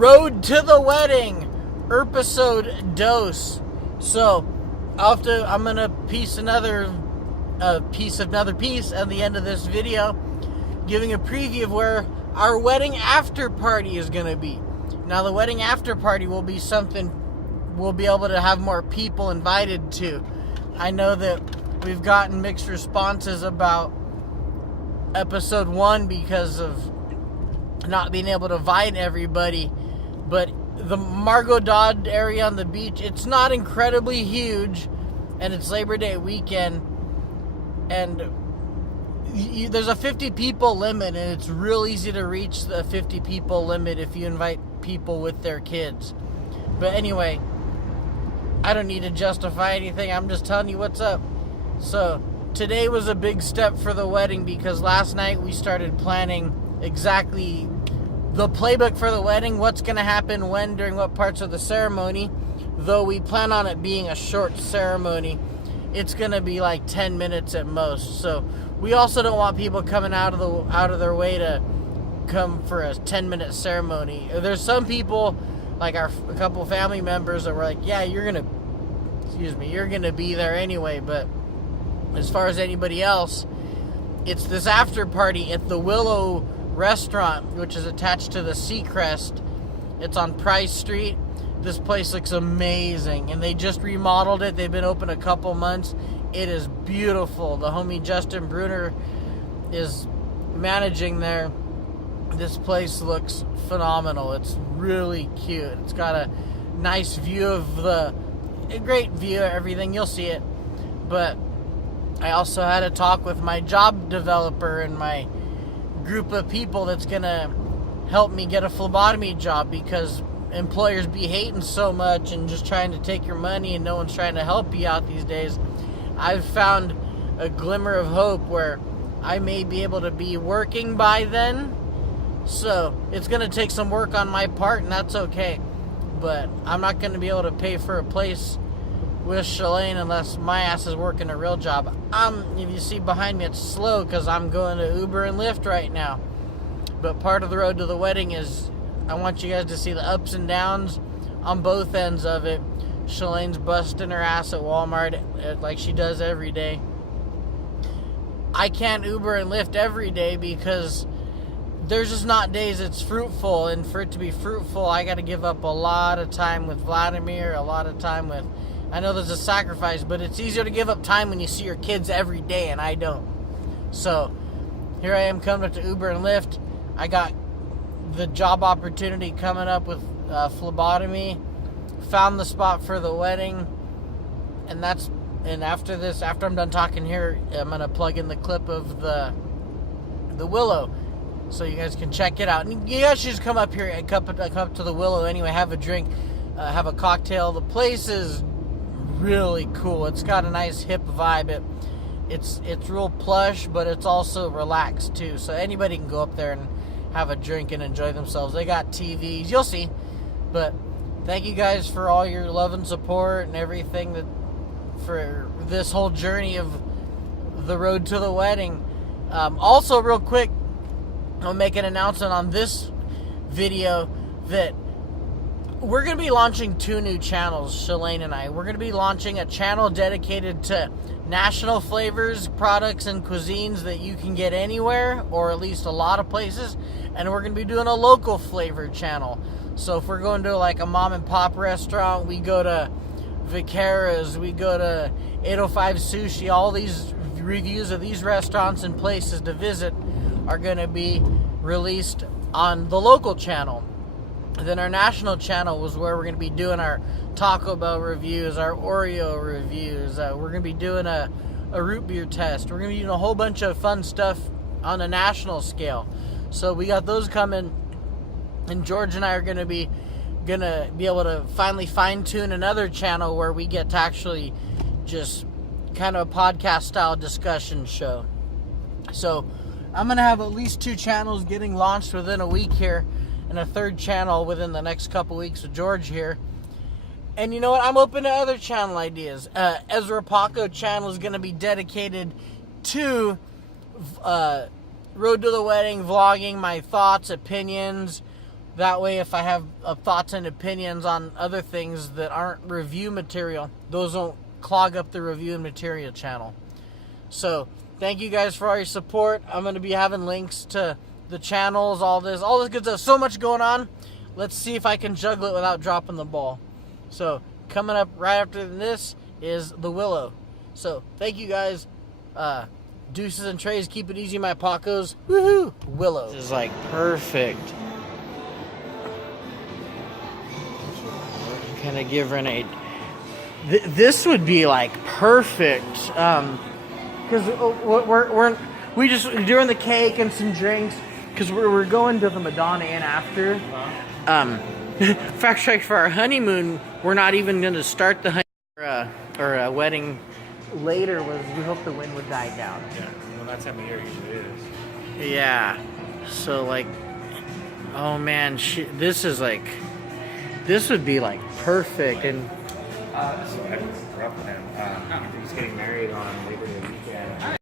Road to the Wedding, episode dos. So, I'm going to piece another piece at the end of this video, giving a preview of where our wedding after party is going to be. Now, the wedding after party will be something we'll be able to have more people invited to. I know that we've gotten mixed responses about episode 1 because of not being able to invite everybody, but the Margot Dodd area on the beach, it's not incredibly huge, and it's Labor Day weekend, and there's a 50 people limit, and it's real easy to reach the 50 people limit if you invite people with their kids. But anyway, I don't need to justify anything, I'm just telling you what's up. So today was a big step for the wedding because last night we started planning exactly the playbook for the wedding, what's going to happen when, during what parts of the ceremony. Though we plan on it being a short ceremony, it's going to be like 10 minutes at most. So we also don't want people coming out of their way to come for a 10-minute ceremony. There's some people, like a couple family members, that were like, yeah, you're going to be there anyway. But as far as anybody else, it's this after party at the Willow Restaurant, which is attached to the Seacrest. It's on Price Street. This place looks amazing, and they just remodeled it. They've been open a couple months. It is beautiful. The homie Justin Bruner is managing there. This place looks phenomenal. It's really cute. It's got a nice view of a great view of everything. You'll see it. But I also had a talk with my job developer and my group of people that's going to help me get a phlebotomy job, because employers be hating so much and just trying to take your money, and no one's trying to help you out these days. I've found a glimmer of hope where I may be able to be working by then. So it's going to take some work on my part, and that's okay. But I'm not going to be able to pay for a place with Shalane unless my ass is working a real job. If you see behind me, it's slow because I'm going to Uber and Lyft right now. But part of the road to the wedding is I want you guys to see the ups and downs on both ends of it. Shalane's busting her ass at Walmart like she does every day. I can't Uber and Lyft every day because there's just not days it's fruitful, and for it to be fruitful, I got to give up a lot of time with Vladimir, a lot of time with... I know there's a sacrifice, but it's easier to give up time when you see your kids every day, and I don't. So, here I am coming up to Uber and Lyft. I got the job opportunity coming up with phlebotomy. Found the spot for the wedding. And after I'm done talking here, I'm going to plug in the clip of the Willow, so you guys can check it out. And you guys should just come up here and come up to the Willow anyway, have a drink, have a cocktail. The place is really cool. It's got a nice hip vibe. It's real plush, but it's also relaxed too. So anybody can go up there and have a drink and enjoy themselves. They got TVs. You'll see. But thank you guys for all your love and support and everything for this whole journey of the road to the wedding. Also, real quick, I'll make an announcement on this video that we're going to be launching 2 new channels, Shalane and I. We're going to be launching a channel dedicated to national flavors, products, and cuisines that you can get anywhere, or at least a lot of places. And we're going to be doing a local flavor channel. So if we're going to like a mom and pop restaurant, we go to Viqueras, we go to 805 Sushi. All these reviews of these restaurants and places to visit are going to be released on the local channel. Then our national channel was where we're going to be doing our Taco Bell reviews, our Oreo reviews. We're going to be doing a root beer test. We're going to be doing a whole bunch of fun stuff on a national scale. So we got those coming, and George and I are going to be able to finally fine-tune another channel where we get to actually just kind of a podcast-style discussion show. So I'm going to have at least 2 channels getting launched within a week here, and a 3rd channel within the next couple weeks with George here. And you know what? I'm open to other channel ideas. Ezra Paco channel is going to be dedicated to Road to the Wedding, vlogging, my thoughts, opinions, That way, if I have thoughts and opinions on other things that aren't review material, those don't clog up the review and material channel. So, thank you guys for all your support. I'm going to be having links to the channels, all this good stuff. So much going on. Let's see if I can juggle it without dropping the ball. So, coming up right after this is the Willow. So, thank you guys. Deuces and trays. Keep it easy, my Pacos. Woohoo! Willow. This is like perfect. Kind of give Renee. This would be like perfect. Because we just doing the cake and some drinks. Because we're going to the Madonna Inn after. Fact check for our honeymoon. We're not even going to start the honeymoon or wedding later. We hope the wind would die down. Yeah, well, that time of year usually is. Yeah. So like, oh man, this is like, this would be like perfect. And this is rough for him. He's getting married on Labor Day weekend.